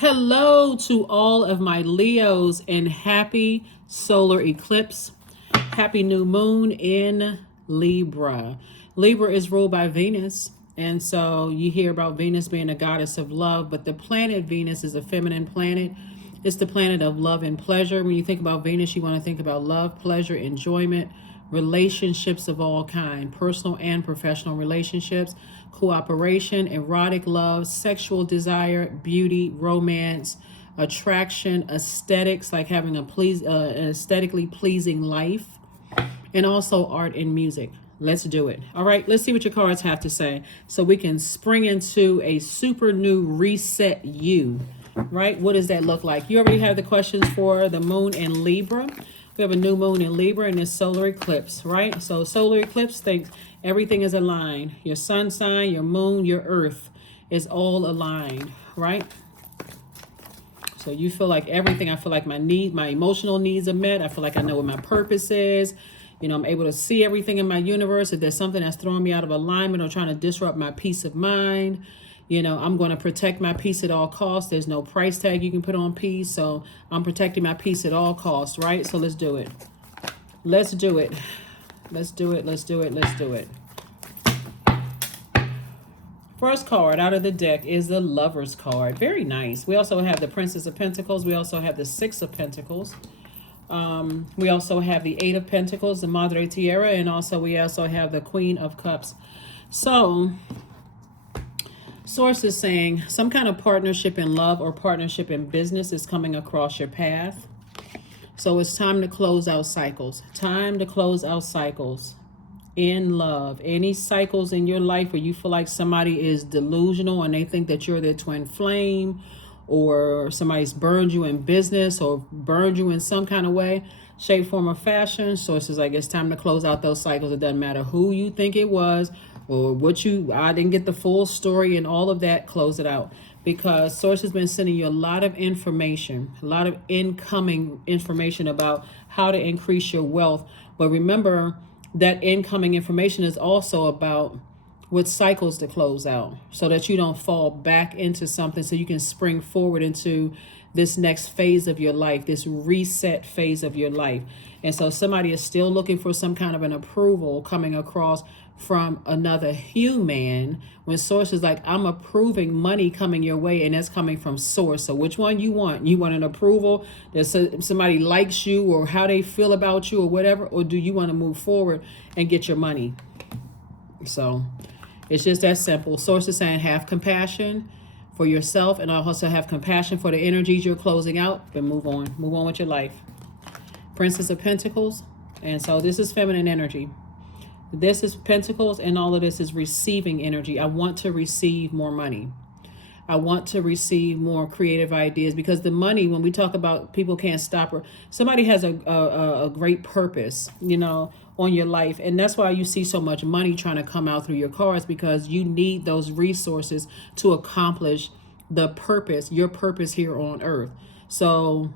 Hello to all of my Leos and happy solar eclipse. Happy new moon in Libra. Libra is ruled by Venus. And so you hear about Venus being a goddess of love, but the planet Venus is a feminine planet. It's the planet of love and pleasure. When you think about Venus, you want to think about love, pleasure, enjoyment, relationships of all kind, personal and professional relationships, cooperation, erotic love, sexual desire, beauty, romance, attraction, aesthetics, like having an aesthetically pleasing life, and also art and music. Let's do it. All right, let's see what your cards have to say so we can spring into a super new reset you. Right? What does that look like? You already have the questions for the moon in Libra. We have a new moon in Libra and this solar eclipse, right? So solar eclipse thinks everything is aligned. Your sun sign, your moon, your earth is all aligned, right? So you feel like everything, I feel like my emotional needs are met. I feel like I know what my purpose is. You know, I'm able to see everything in my universe. If there's something that's throwing me out of alignment or trying to disrupt my peace of mind, you know, I'm going to protect my peace at all costs. There's no price tag you can put on peace. So I'm protecting my peace at all costs, right? So let's do it. Let's do it. Let's do it. Let's do it. Let's do it. First card out of the deck is the Lover's card. Very nice. We also have the Princess of Pentacles. We also have the Six of Pentacles. We also have the Eight of Pentacles, the Madre Tierra, and also we also have the Queen of Cups. So Source is saying some kind of partnership in love or partnership in business is coming across your path. So it's time to close out cycles. Time to close out cycles in love. Any cycles in your life where you feel like somebody is delusional and they think that you're their twin flame, or somebody's burned you in business or burned you in some kind of way, shape, form, or fashion. Source is like, it's time to close out those cycles. It doesn't matter who you think it was or I didn't get the full story and all of that. Close it out, because Source has been sending you a lot of information, a lot of incoming information about how to increase your wealth. But remember that incoming information is also about what cycles to close out so that you don't fall back into something, so you can spring forward into this next phase of your life, this reset phase of your life. And so somebody is still looking for some kind of an approval coming across from another human, when Source is like, I'm approving money coming your way, and that's coming from Source. So which one you want? You want an approval that somebody likes you or how they feel about you or whatever, or do you want to move forward and get your money? So it's just that simple. Source is saying have compassion for yourself, and also have compassion for the energies you're closing out, but move on with your life. Princess of Pentacles. And so this is feminine energy. This is Pentacles, and all of this is receiving energy. I want to receive more money. I want to receive more creative ideas, because the money, when we talk about people can't stop her, somebody has a great purpose, you know, on your life. And that's why you see so much money trying to come out through your cards, because you need those resources to accomplish the purpose, your purpose here on earth. So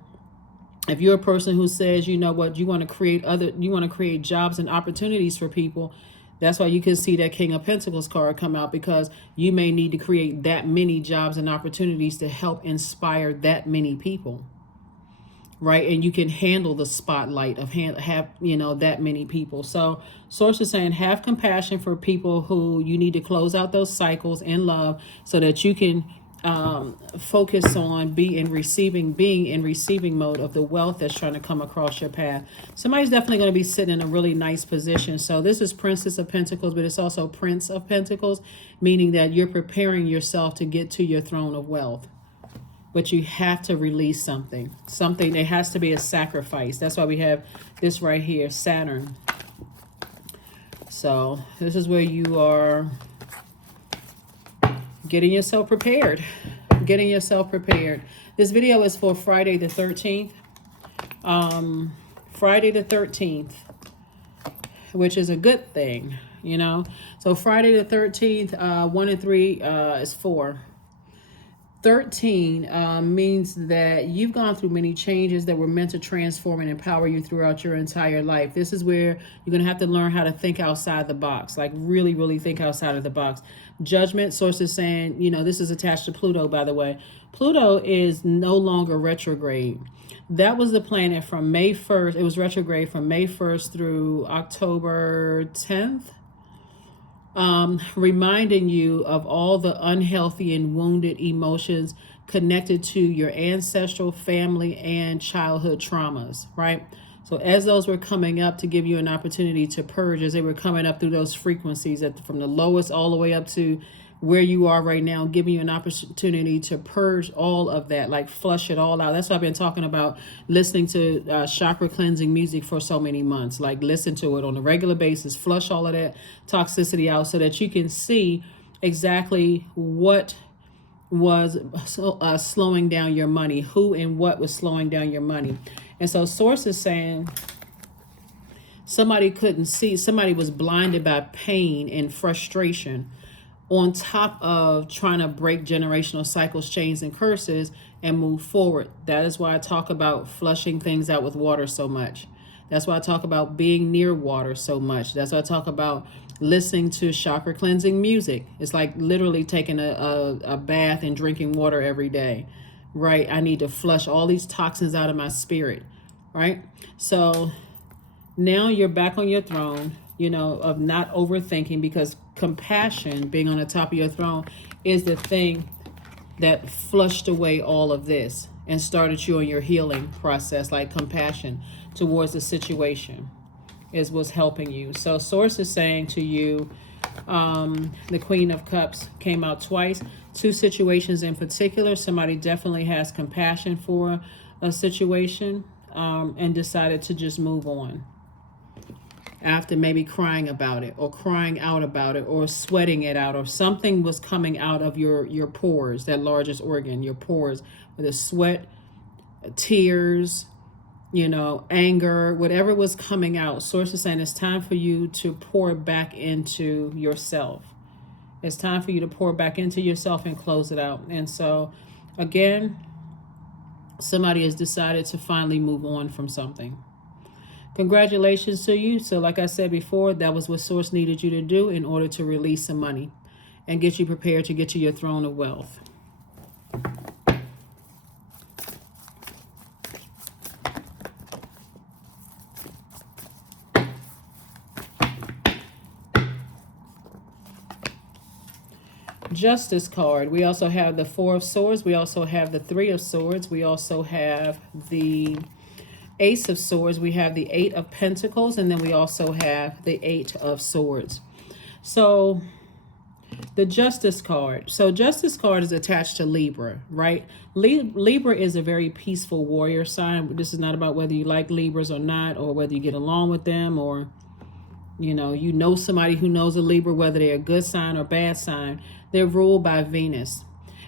if you're a person who says, you know what, you want to create jobs and opportunities for people, that's why you can see that King of Pentacles card come out, because you may need to create that many jobs and opportunities to help inspire that many people, right? And you can handle the spotlight of that many people. So Source is saying have compassion for people who you need to close out those cycles in love, so that you can focus on being in receiving mode of the wealth that's trying to come across your path. Somebody's definitely going to be sitting in a really nice position. So this is Princess of Pentacles, but it's also Prince of Pentacles, meaning that you're preparing yourself to get to your throne of wealth. But you have to release something. There has to be a sacrifice. That's why we have this right here, Saturn. So this is where you are getting yourself prepared. This video is for Friday the 13th. Friday the 13th, which is a good thing, you know. So Friday the 13th, 1 and 3 is 4. 13 means that you've gone through many changes that were meant to transform and empower you throughout your entire life. This is where you're going to have to learn how to think outside the box, like really, really think outside of the box. Judgment, sources saying, this is attached to Pluto, by the way. Pluto is no longer retrograde. That was the planet from May 1st. It was retrograde from May 1st through October 10th. Reminding you of all the unhealthy and wounded emotions connected to your ancestral, family, and childhood traumas, right? So as those were coming up to give you an opportunity to purge, as they were coming up through those frequencies from the lowest all the way up to where you are right now, giving you an opportunity to purge all of that, like flush it all out. That's why I've been talking about listening to chakra cleansing music for so many months. Like listen to it on a regular basis, flush all of that toxicity out so that you can see exactly what was slowing down your money, who and what was slowing down your money. And so source is saying somebody couldn't see, somebody was blinded by pain and frustration, on top of trying to break generational cycles, chains, and curses and move forward. That is why I talk about flushing things out with water so much. That's why I talk about being near water so much. That's why I talk about listening to chakra cleansing music. It's like literally taking a bath and drinking water every day, right? I need to flush all these toxins out of my spirit, right? So now you're back on your throne, of not overthinking, because compassion, being on the top of your throne, is the thing that flushed away all of this and started you on your healing process. Like compassion towards the situation is what's helping you. So source is saying to you, the Queen of Cups came out twice. Two situations in particular, somebody definitely has compassion for a situation and decided to just move on after maybe crying about it or crying out about it or sweating it out, or something was coming out of your pores, that largest organ, your pores, whether sweat, tears, anger, whatever was coming out. Source is saying it's time for you to pour back into yourself. It's time for you to pour back into yourself and close it out. And so again, somebody has decided to finally move on from something. Congratulations to you. So like I said before, that was what Source needed you to do in order to release some money and get you prepared to get to your throne of wealth. Justice card. We also have the Four of Swords. We also have the Three of Swords. We also have the Ace of Swords, we have the Eight of Pentacles, and then we also have the Eight of Swords. So the Justice card. So Justice card is attached to Libra, right? Libra is a very peaceful warrior sign. This is not about whether you like Libras or not, or whether you get along with them, or you know somebody who knows a Libra, whether they're a good sign or bad sign. They're ruled by Venus.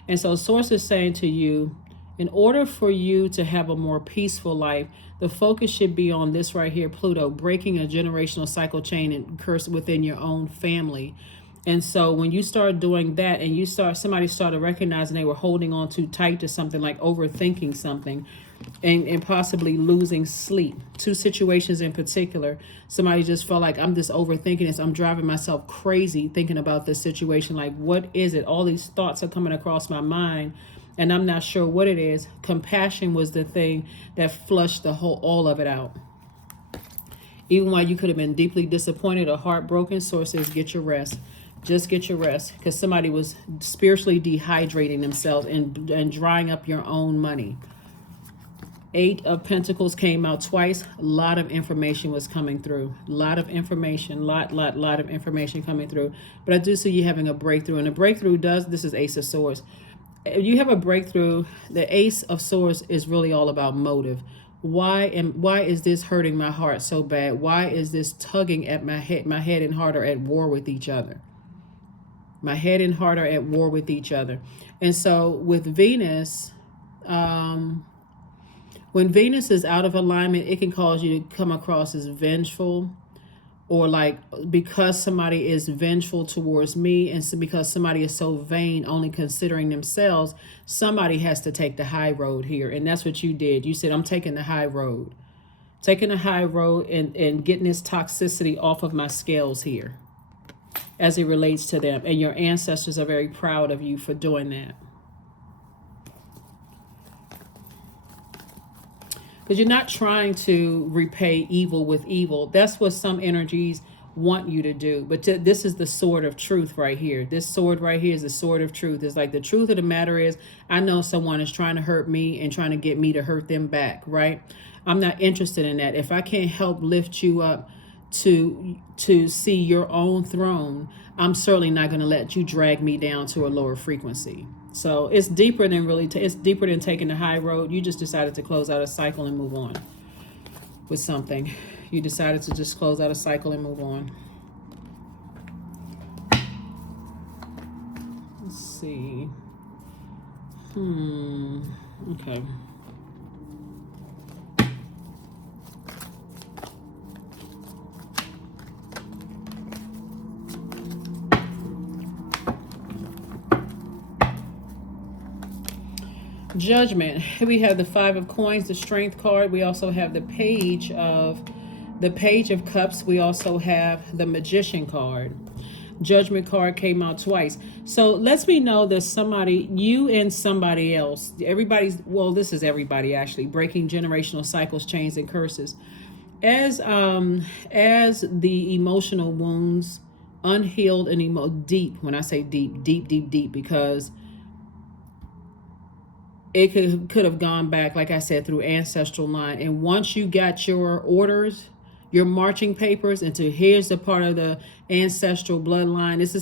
And so Source is saying to you, in order for you to have a more peaceful life, the focus should be on this right here, Pluto, breaking a generational cycle chain and curse within your own family. And so when you start doing that and somebody started recognizing they were holding on too tight to something, like overthinking something and possibly losing sleep. Two situations in particular, somebody just felt like, I'm just overthinking this. I'm driving myself crazy thinking about this situation. Like, what is it? All these thoughts are coming across my mind and I'm not sure what it is. Compassion was the thing that flushed all of it out. Even while you could have been deeply disappointed or heartbroken, Source says, get your rest. Just get your rest, because somebody was spiritually dehydrating themselves and drying up your own money. Eight of Pentacles came out twice. A lot of information was coming through. A lot of information, lot of information coming through. But I do see you having a breakthrough. And a breakthrough this is Ace of Swords. If you have a breakthrough, the Ace of Swords is really all about motive. Why is this hurting my heart so bad? Why is this tugging at my head? My head and heart are at war with each other. My head and heart are at war with each other. And so with Venus, when Venus is out of alignment, it can cause you to come across as vengeful, or like because somebody is vengeful towards me, and so because somebody is so vain, only considering themselves, somebody has to take the high road here. And that's what you did. You said, I'm taking the high road. Taking the high road and getting this toxicity off of my scales here as it relates to them. And your ancestors are very proud of you for doing that. Because you're not trying to repay evil with evil. That's what some energies want you to do. But this is the sword of truth right here. This sword right here is the sword of truth. It's like the truth of the matter is, I know someone is trying to hurt me and trying to get me to hurt them back, right? I'm not interested in that. If I can't help lift you up to see your own throne, I'm certainly not going to let you drag me down to a lower frequency. So it's deeper than it's deeper than taking the high road. You just decided to close out a cycle and move on with something. You decided to just close out a cycle and move on. Let's see. Okay. Judgment. Here we have the 5 of coins, the strength card. We also have the page of cups. We also have the magician card. Judgment card came out twice. So lets me know that somebody, you and somebody else, everybody's, well, this is everybody actually, breaking generational cycles, chains, and curses. As the emotional wounds, unhealed and deep, when I say deep, because it could have gone back, like I said, through ancestral line. And once you got your orders, your marching papers into here's the part of the ancestral bloodline, this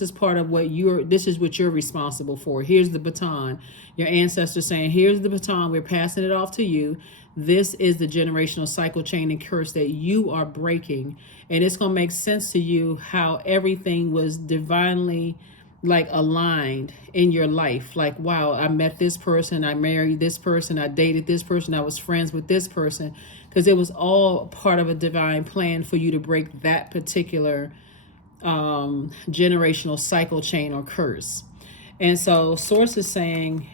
is part of what this is what you're responsible for. Here's the baton. Your ancestors saying, here's the baton, we're passing it off to you. This is the generational cycle, chain, and curse that you are breaking. And it's going to make sense to you how everything was divinely like aligned in your life. Like, wow, I met this person, I married this person, I dated this person, I was friends with this person, because it was all part of a divine plan for you to break that particular generational cycle, chain, or curse. And so source is saying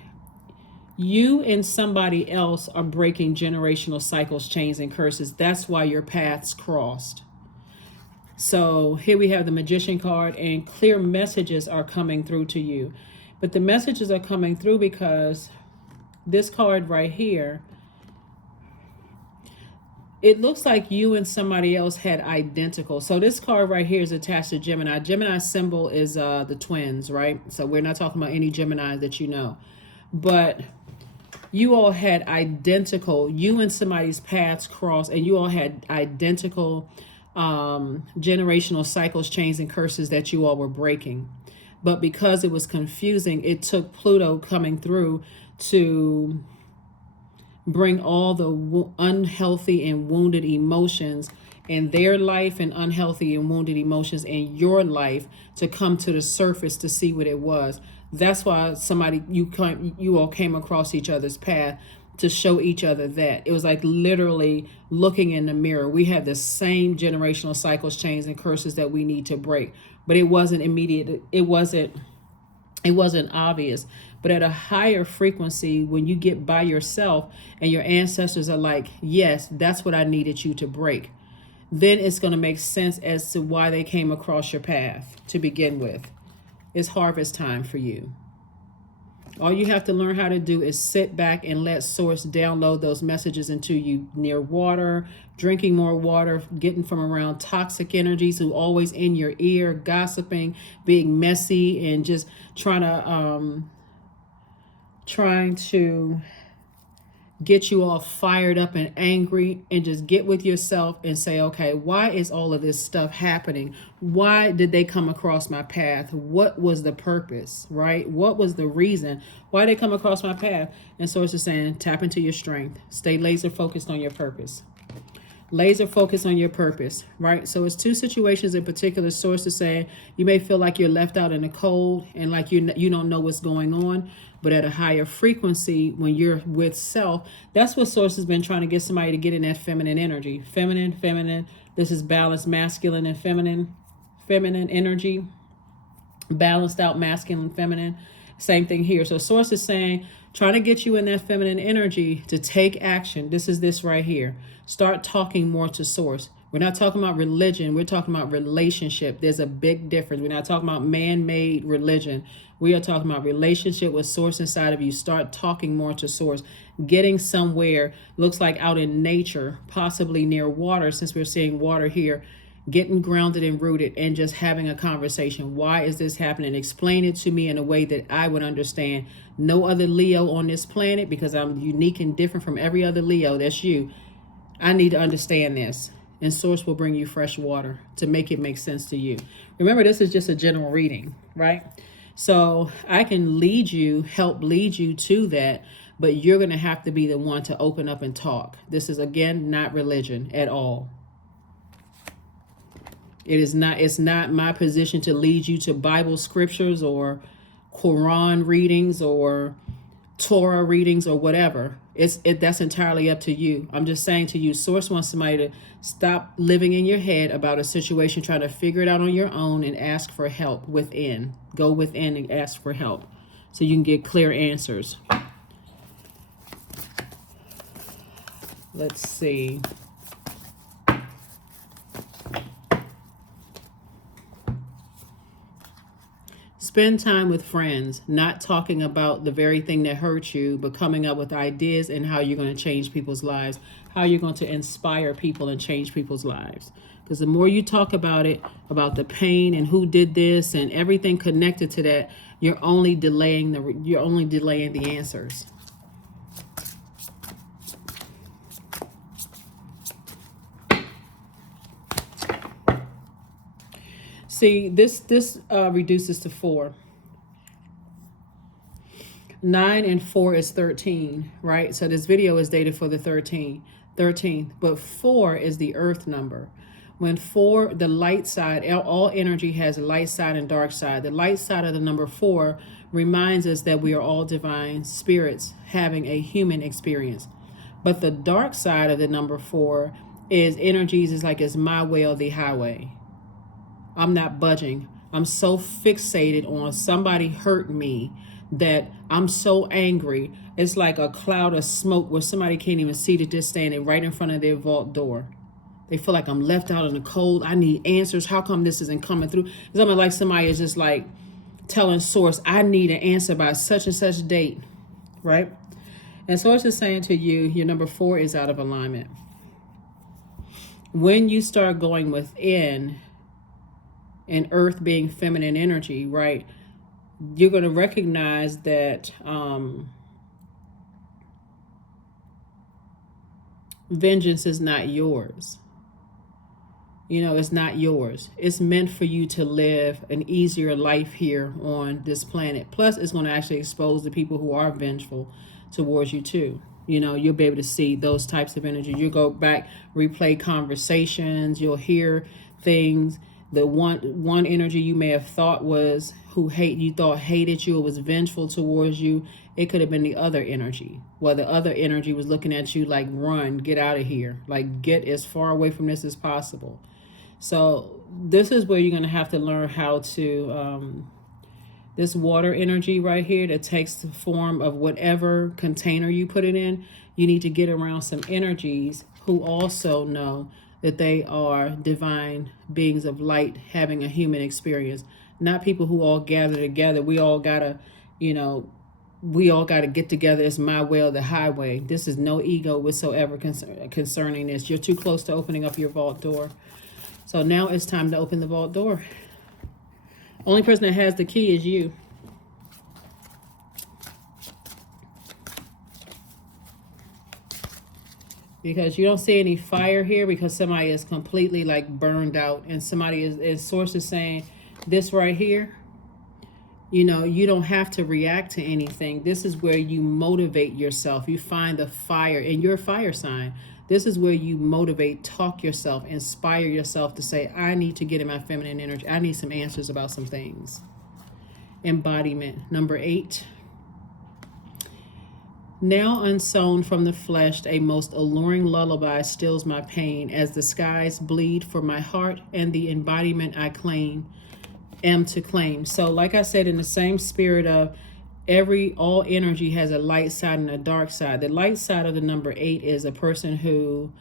you and somebody else are breaking generational cycles, chains, and curses. That's why your paths crossed. So here we have the magician card, and clear messages are coming through to you. But the messages are coming through because this card right here, it looks like you and somebody else had identical. So this card right here is attached to Gemini. Gemini symbol is the twins, right? So we're not talking about any Gemini that you know. But you all had identical, you and somebody's paths crossed, and you all had identical generational cycles, chains, and curses that you all were breaking. But because it was confusing, it took Pluto coming through to bring all the unhealthy and wounded emotions in their life and unhealthy and wounded emotions in your life to come to the surface to see what it was. That's why you all came across each other's path, to show each other that. It was like literally looking in the mirror. We have the same generational cycles, chains, and curses that we need to break. But it wasn't immediate. It wasn't obvious. But at a higher frequency, when you get by yourself and your ancestors are like, yes, that's what I needed you to break, then it's going to make sense as to why they came across your path to begin with. It's harvest time for you. All you have to learn how to do is sit back and let source download those messages into you, near water, drinking more water, getting from around toxic energies who always in your ear, gossiping, being messy, and just trying to get you all fired up and angry, and just get with yourself and say, okay, why is all of this stuff happening? Why did they come across my path? What was the purpose, right? What was the reason why they come across my path? And source is saying, tap into your strength. Stay laser focused on your purpose. Laser focus on your purpose, right? So it's two situations in particular. Source is saying you may feel like you're left out in the cold and like you don't know what's going on, but at a higher frequency, when you're with self, that's what source has been trying to get somebody to get in that feminine energy. Feminine, This is balanced masculine and feminine energy, balanced out masculine, feminine. Same thing here. So source is saying, trying to get you in that feminine energy to take action. This is this right here. Start talking more to source. We're not talking about religion. We're talking about relationship. There's a big difference. We're not talking about man-made religion. We are talking about relationship with source inside of you. Start talking more to source. Getting somewhere, looks like out in nature, possibly near water, since we're seeing water here. Getting grounded and rooted and just having a conversation. Why is this happening? Explain it to me in a way that I would understand. No other Leo on this planet, because I'm unique and different from every other Leo. That's you. I need to understand this. And source will bring you fresh water to make it make sense to you. Remember, this is just a general reading, right? So I can lead you, help lead you to that, but you're going to have to be the one to open up and talk. This is, again, not religion at all. It's not my position to lead you to Bible scriptures or Quran readings or Torah readings or whatever. That's entirely up to you. I'm just saying to you, source wants somebody to stop living in your head about a situation, trying to figure it out on your own and ask for help within. Go within and ask for help so you can get clear answers. Let's see. Spend time with friends, not talking about the very thing that hurt you, but coming up with ideas and how you're going to change people's lives, how you're going to inspire people and change people's lives. Because the more you talk about it, about the pain and who did this and everything connected to that, you're only delaying the answers. See, this reduces to 4. 9 and 4 is 13, right? So this video is dated for the 13th, but 4 is the earth number. When 4, the light side, all energy has a light side and dark side. The light side of the number 4 reminds us that we are all divine spirits having a human experience. But the dark side of the number 4 is energies, is like it's my way or the highway. I'm not budging. I'm so fixated on somebody hurt me that I'm so angry. It's like a cloud of smoke where somebody can't even see that they're standing right in front of their vault door. They feel like I'm left out in the cold. I need answers. How come this isn't coming through? It's almost like somebody is just like telling source, I need an answer by such and such date, right? And source is saying to you, your number 4 is out of alignment. When you start going within, and earth being feminine energy, right, you're going to recognize that vengeance is not yours. You know, it's not yours. It's meant for you to live an easier life here on this planet. Plus, it's going to actually expose the people who are vengeful towards you too. You know, you'll be able to see those types of energy. You'll go back, replay conversations. You'll hear things. The one energy you may have thought was hated you or was vengeful towards you, it could have been the other energy. Well, the other energy was looking at you like, run, get out of here. Like, get as far away from this as possible. So this is where you're going to have to learn how to, this water energy right here that takes the form of whatever container you put it in, you need to get around some energies who also know that they are divine beings of light having a human experience, not people who all gather together. We all gotta get together. It's my way or the highway. This is no ego whatsoever concerning this. You're too close to opening up your vault door. So now it's time to open the vault door. Only person that has the key is you. Because you don't see any fire here, because somebody is completely like burned out, and somebody is source is saying this right here, you know, you don't have to react to anything. This is where you motivate yourself. You find the fire in your fire sign. This is where you motivate, talk yourself, inspire yourself to say, I need to get in my feminine energy. I need some answers about some things. Embodiment, number 8. Now unsown from the flesh, a most alluring lullaby stills my pain as the skies bleed for my heart and the embodiment I am to claim. So like I said, in the same spirit of all energy has a light side and a dark side. The light side of the number 8 is a person who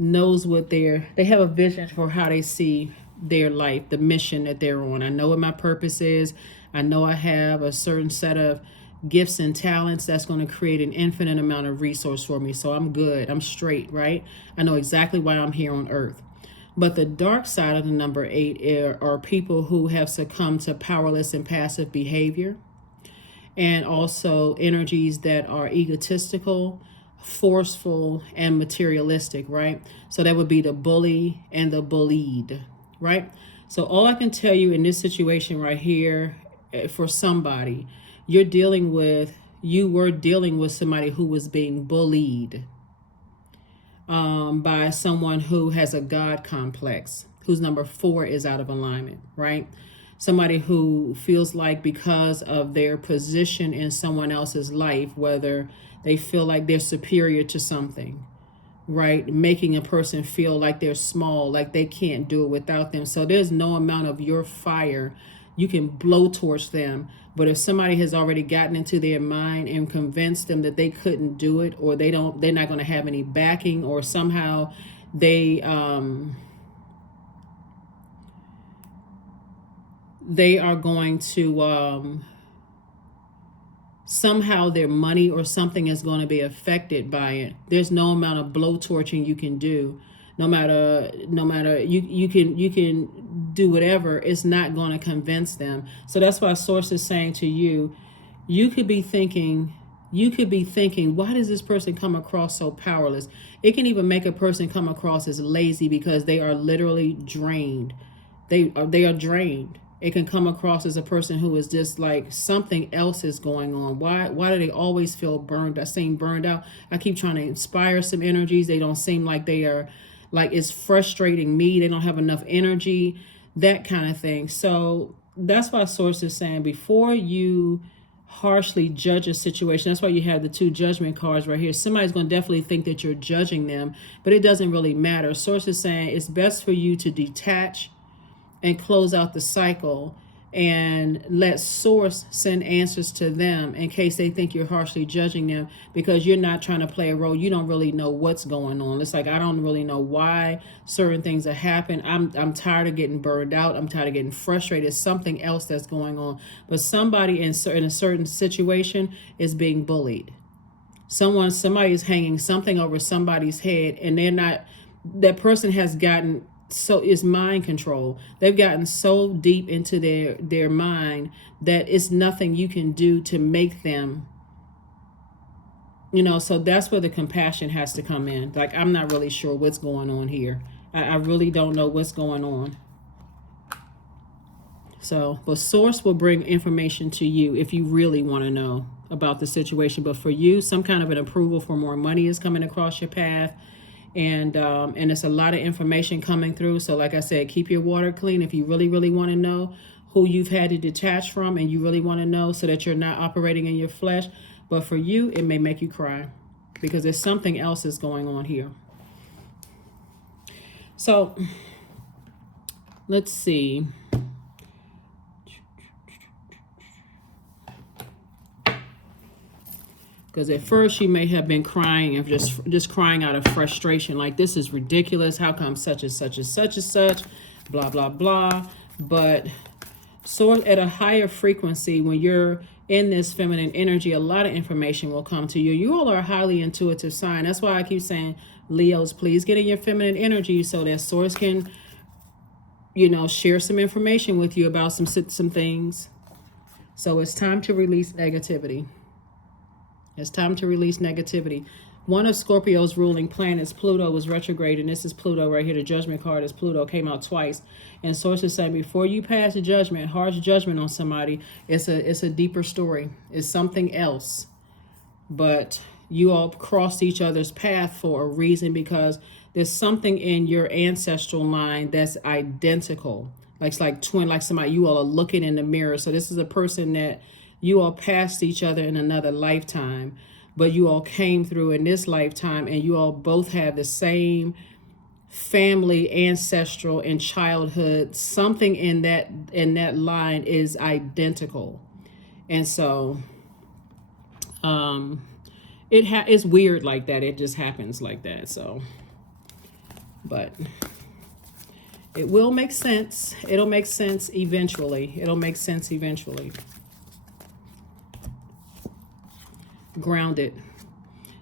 knows what they have a vision for how they see their life, the mission that they're on. I know what my purpose is. I know I have a certain set of gifts and talents that's going to create an infinite amount of resource for me. So I'm good. I'm straight, right? I know exactly why I'm here on earth. But the dark side of the number 8 are people who have succumbed to powerless and passive behavior, and also energies that are egotistical, forceful, and materialistic, right? So that would be the bully and the bullied, right? So all I can tell you in this situation right here, for somebody, you were dealing with somebody who was being bullied by someone who has a God complex, whose number 4 is out of alignment, right? Somebody who feels like because of their position in someone else's life, whether they feel like they're superior to something, right? Making a person feel like they're small, like they can't do it without them. So there's no amount of your fire you can blow towards them. But if somebody has already gotten into their mind and convinced them that they couldn't do it, or they're not going to have any backing, or somehow they are going to somehow their money or something is going to be affected by it, there's no amount of blowtorching you can do. No matter you can do whatever, it's not going to convince them. So that's why Source is saying to you, you could be thinking, why does this person come across so powerless? It can even make a person come across as lazy because they are literally drained. They are drained. It can come across as a person who is just like something else is going on. Why do they always feel burned? I seem burned out. I keep trying to inspire some energies. They don't seem like they are, like it's frustrating me. They don't have enough energy, that kind of thing. So that's why Source is saying, before you harshly judge a situation, that's why you have the 2 judgment cards right here. Somebody's going to definitely think that you're judging them, but it doesn't really matter. Source is saying it's best for you to detach and close out the cycle and let Source send answers to them in case they think you're harshly judging them, because you're not trying to play a role. You don't really know what's going on. It's like, I don't really know why certain things are happening. I'm tired of getting burned out. I'm tired of getting frustrated. Something else that's going on. But somebody in a certain situation is being bullied. Somebody is hanging something over somebody's head, and that person has gotten, so it's mind control. They've gotten so deep into their mind that it's nothing you can do to make them, so that's where the compassion has to come in. Like, I'm not really sure what's going on here. I really don't know what's going on. So, but Source will bring information to you if you really want to know about the situation. But for you, some kind of an approval for more money is coming across your path. And it's a lot of information coming through. So like I said, keep your water clean if you really, really want to know who you've had to detach from, and you really want to know, so that you're not operating in your flesh. But for you, it may make you cry because there's something else is going on here. So let's see. Because at first you may have been crying and just crying out of frustration, like, this is ridiculous. How come such and such and such and such, blah, blah, blah. But so at a higher frequency, when you're in this feminine energy, a lot of information will come to you. You all are a highly intuitive sign. That's why I keep saying, Leos, please get in your feminine energy so that Source can, share some information with you about some things. So it's time to release negativity. It's time to release negativity. One of Scorpio's ruling planets, Pluto, was retrograde, and this is Pluto right here. The judgment card is Pluto, came out twice. And Source is saying, before you pass a judgment, harsh judgment on somebody, it's a deeper story. It's something else. But you all crossed each other's path for a reason, because there's something in your ancestral line that's identical. Like twin, like somebody, you all are looking in the mirror. So this is a person that you all passed each other in another lifetime, but you all came through in this lifetime, and you all both have the same family, ancestral, and childhood. Something in that line is identical. And so it's weird like that. It just happens like that. So, but it will make sense. It'll make sense eventually. It'll make sense eventually. Grounded.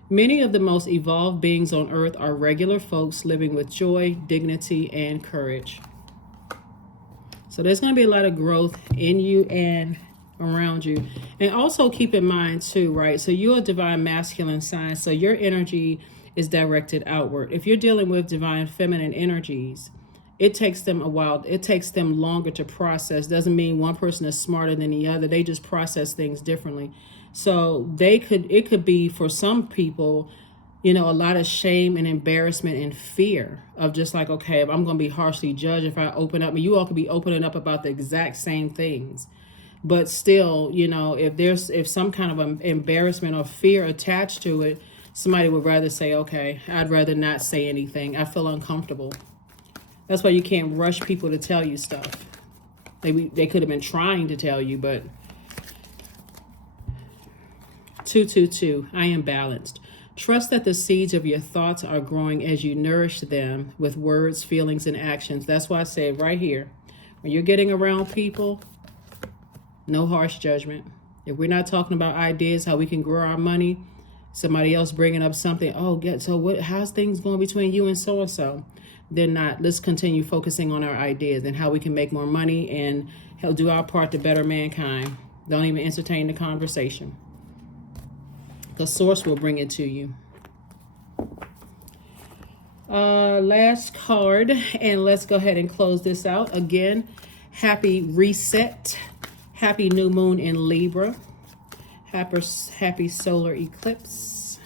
Many of the most evolved beings on earth are regular folks living with joy, dignity, and courage. So there's going to be a lot of growth in you and around you. And also keep in mind too, right? So you're a divine masculine sign. So your energy is directed outward. If you're dealing with divine feminine energies, it takes them a while. It takes them longer to process. Doesn't mean one person is smarter than the other. They just process things differently. So it could be for some people, a lot of shame and embarrassment and fear of just like, okay, I'm going to be harshly judged if I open up. You all could be opening up about the exact same things. But still, if some kind of an embarrassment or fear attached to it, somebody would rather say, okay, I'd rather not say anything. I feel uncomfortable. That's why you can't rush people to tell you stuff. They could have been trying to tell you, but 222, I am balanced. Trust that the seeds of your thoughts are growing as you nourish them with words, feelings, and actions. That's why I said right here, when you're getting around people, no harsh judgment. If we're not talking about ideas, how we can grow our money, somebody else bringing up something, how's things going between you and so-and-so? They're not. Let's continue focusing on our ideas and how we can make more money and help do our part to better mankind. Don't even entertain the conversation. The source will bring it to you. Last card, and let's go ahead and close this out. Again, happy reset. Happy new moon in Libra. Happy solar eclipse.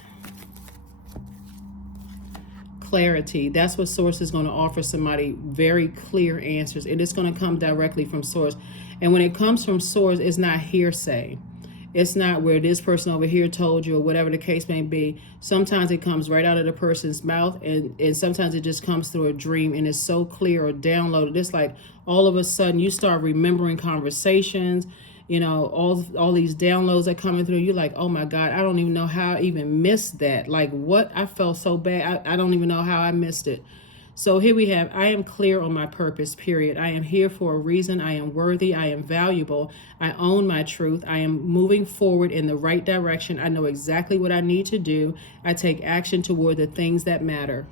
Clarity. That's what source is going to offer somebody, very clear answers. It is going to come directly from source. And when it comes from source, it's not hearsay. It's not where this person over here told you or whatever the case may be. Sometimes it comes right out of the person's mouth, and sometimes it just comes through a dream, and it's so clear or downloaded. It's like all of a sudden you start remembering conversations, all these downloads are coming through. You're like, oh my God, I don't even know how I even missed that. Like what? I felt so bad. I don't even know how I missed it. So here we have, I am clear on my purpose, period. I am here for a reason. I am worthy. I am valuable. I own my truth. I am moving forward in the right direction. I know exactly what I need to do. I take action toward the things that matter.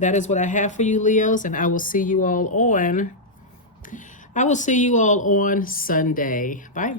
That is what I have for you, Leos, and I will see you all on Sunday. Bye.